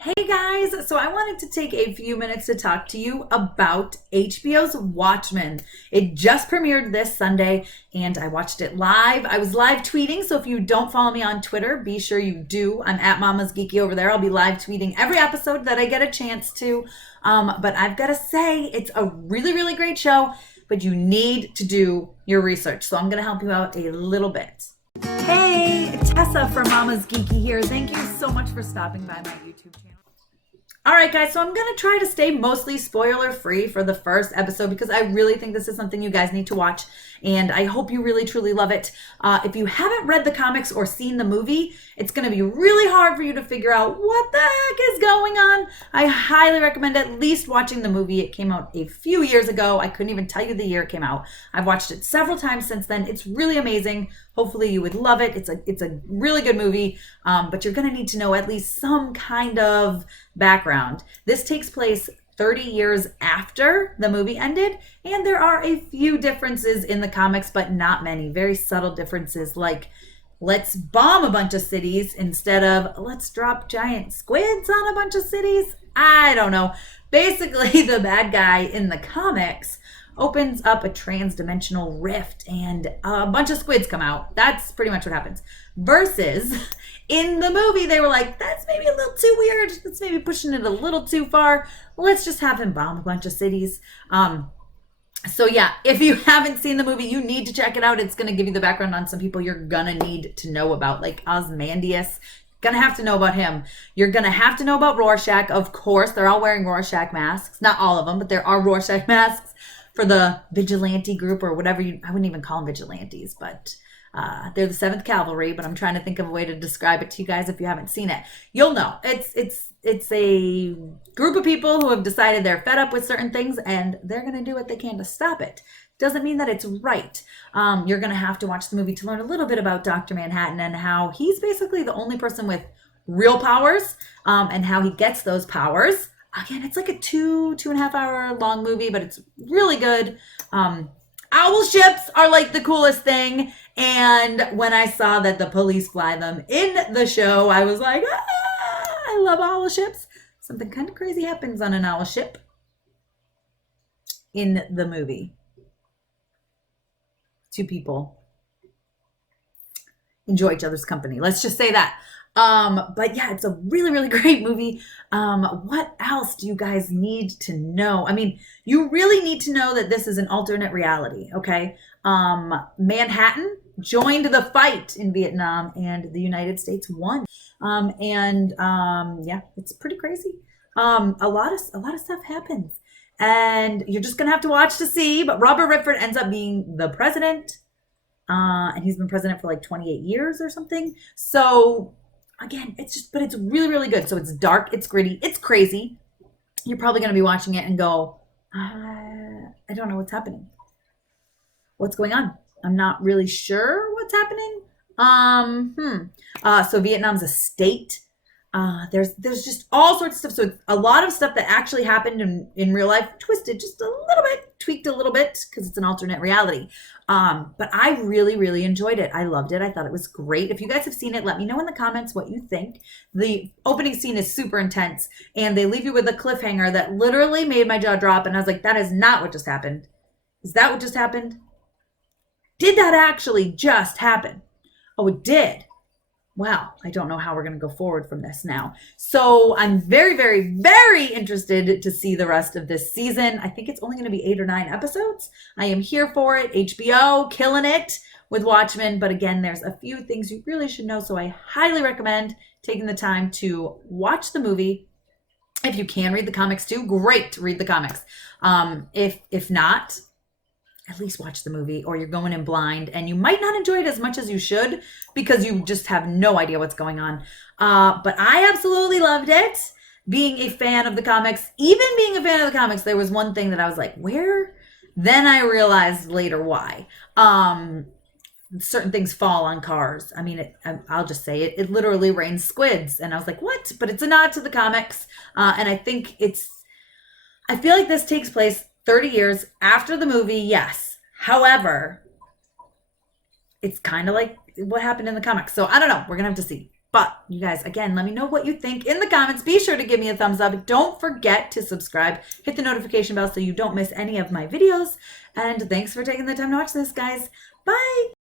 Hey guys, so I wanted to take a few minutes to talk to you about HBO's Watchmen. It just premiered this Sunday and I watched it live. I was live tweeting, so if you don't follow me on Twitter, be sure you do. I'm at Mama's Geeky over there. I'll be live tweeting every episode that I get a chance to. But I've got to say, it's a really, really great show, but you need to do your research. So I'm going to help you out a little bit. Hey, Tessa from Mama's Geeky here. Thank you so much for stopping by my YouTube channel. All right, guys, so I'm going to try to stay mostly spoiler-free for the first episode because I really think this is something you guys need to watch, and I hope you really, truly love it. If you haven't read the comics or seen the movie, it's going to be really hard for you to figure out what the heck is going on. I highly recommend at least watching the movie. It came out a few years ago. I couldn't even tell you the year it came out. I've watched it several times since then. It's really amazing. Hopefully you would love it. It's a really good movie, but you're going to need to know at least some kind of background. This takes place 30 years after the movie ended, and there are a few differences in the comics, but not many. Very subtle differences, like let's bomb a bunch of cities instead of let's drop giant squids on a bunch of cities. I don't know. Basically, the bad guy in the comics opens up a trans-dimensional rift and a bunch of squids come out. That's pretty much what happens. Versus in the movie, they were like, that's maybe a little too weird. That's maybe pushing it a little too far. Let's just have him bomb a bunch of cities. So yeah, if you haven't seen the movie, you need to check it out. It's going to give you the background on some people you're going to need to know about, like Ozymandias. Gonna have to know about him. You're gonna have to know about Rorschach. Of course, they're all wearing Rorschach masks. Not all of them, but there are Rorschach masks for the vigilante group or whatever I wouldn't even call them vigilantes, but they're the 7th Cavalry, but I'm trying to think of a way to describe it to you guys if you haven't seen it. You'll know. It's a group of people who have decided they're fed up with certain things and they're going to do what they can to stop it. Doesn't mean that it's right. You're going to have to watch the movie to learn a little bit about Dr. Manhattan and how he's basically the only person with real powers, and how he gets those powers. Again, it's like a 2.5 hour long movie, but it's really good. Owl ships are like the coolest thing. And when I saw that the police fly them in the show, I was like, I love owl ships. Something kind of crazy happens on an owl ship in the movie. 2 people enjoy each other's company. Let's just say that. But yeah, it's a really, really great movie. What else do you guys need to know? I mean, you really need to know that this is an alternate reality, okay? Manhattan joined the fight in Vietnam and the United States won. Yeah, it's pretty crazy. A lot of stuff happens. And you're just gonna have to watch to see, but Robert Redford ends up being the president. And he's been president for like 28 years or something. So again, it's really, really good. So it's dark, it's gritty, it's crazy. You're probably going to be watching it and go, I don't know what's happening. What's going on? I'm not really sure what's happening. So Vietnam's a state. There's just all sorts of stuff. So it's a lot of stuff that actually happened in real life, twisted just a little bit, tweaked a little bit because it's an alternate reality. But I really, really enjoyed it. I loved it. I thought it was great. If you guys have seen it, let me know in the comments what you think. The opening scene is super intense and they leave you with a cliffhanger that literally made my jaw drop. And I was like, that is not what just happened. Is that what just happened? Did that actually just happen? Oh, it did. Wow, I don't know how we're going to go forward from this now. So I'm very, very, very interested to see the rest of this season. I think it's only going to be 8 or 9 episodes. I am here for it. HBO, killing it with Watchmen. But again, there's a few things you really should know. So I highly recommend taking the time to watch the movie. If you can read the comics too, great, read the comics. If not, at least watch the movie, or you're going in blind and you might not enjoy it as much as you should because you just have no idea what's going on. But I absolutely loved it. Being a fan of the comics, even being a fan of the comics, there was one thing that I was like, where? Then I realized later why. Certain things fall on cars. I mean, I'll just say it. It literally rains squids. And I was like, what? But it's a nod to the comics. And I think I feel like this takes place 30 years after the movie, yes. However, it's kind of like what happened in the comics. So I don't know. We're going to have to see. But you guys, again, let me know what you think in the comments. Be sure to give me a thumbs up. Don't forget to subscribe. Hit the notification bell so you don't miss any of my videos. And thanks for taking the time to watch this, guys. Bye.